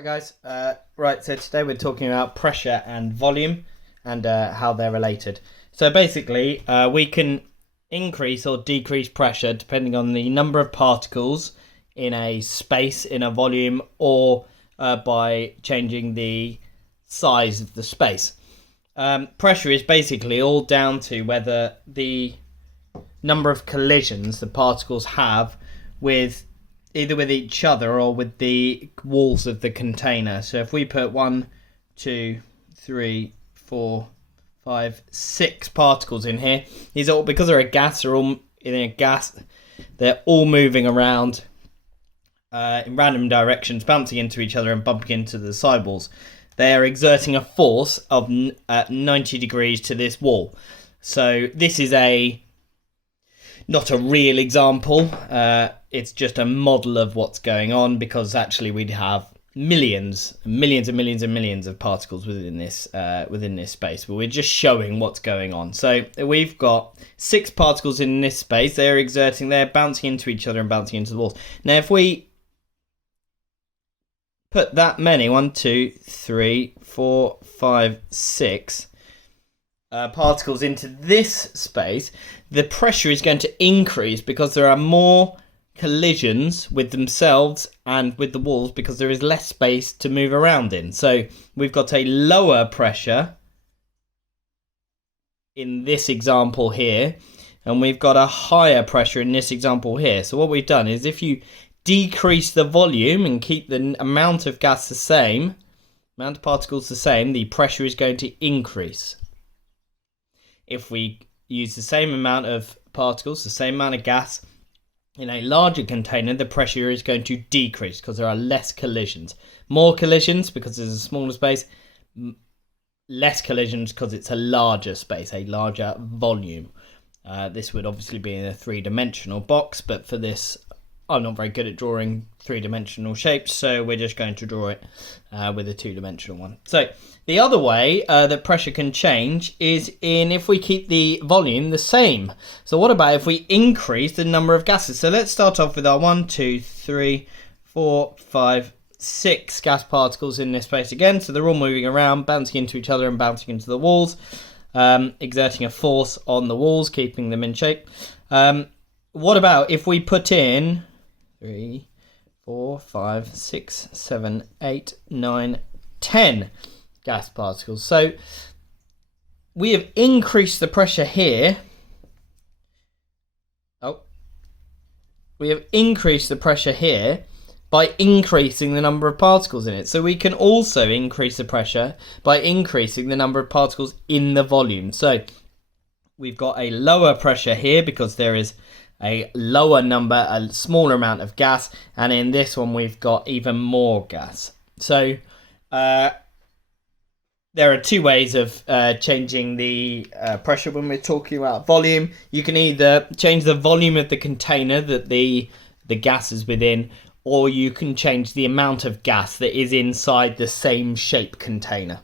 Hi guys, right, so today we're talking about pressure and volume and how they're related. So basically, we can increase or decrease pressure depending on the number of particles in a space, in a volume, or by changing the size of the space. Pressure is basically all down to whether the number of collisions the particles have with either with each other or with the walls of the container. So if we put 1, 2, 3, 4, 5, 6 particles in here, these are all, because they're a gas, they're all in a gas, they're all moving around in random directions, bouncing into each other and bumping into the sidewalls. They are exerting a force of 90 degrees to this wall. So this is not a real example. It's just a model of what's going on, because actually we'd have millions and millions of particles within this space, but we're just showing what's going on. So we've got 6 particles in this space. They're bouncing into each other and bouncing into the walls. Now if we put that many 1, 2, 3, 4, 5, 6 particles into this space, the pressure is going to increase because there are more collisions with themselves and with the walls, because there is less space to move around in. So we've got a lower pressure in this example here, and we've got a higher pressure in this example here. So what we've done is, if you decrease the volume and keep the amount of gas the same, amount of particles the same, the pressure is going to increase. If we use the same amount of particles, the same amount of gas in a larger container, the pressure is going to decrease because there are less collisions. More collisions because there's a smaller space, less collisions because it's a larger space, a larger volume. This would obviously be in a 3-dimensional box, but for this, I'm not very good at drawing 3-dimensional shapes, so we're just going to draw it with a 2-dimensional one. So the other way that pressure can change is if we keep the volume the same. So what about if we increase the number of gases? So let's start off with our 1, 2, 3, 4, 5, 6 gas particles in this space again. So they're all moving around, bouncing into each other and bouncing into the walls, exerting a force on the walls, keeping them in shape. What about if we put in 3, 4, 5, 6, 7, 8, 9, 10 gas particles? So we have increased the pressure here. We have increased the pressure here by increasing the number of particles in it. So we can also increase the pressure by increasing the number of particles in the volume. So we've got a lower pressure here because there is a lower number, a smaller amount of gas, and in this one we've got even more gas. So there are 2 ways of changing the pressure when we're talking about volume. You can either change the volume of the container that the gas is within, or you can change the amount of gas that is inside the same shape container.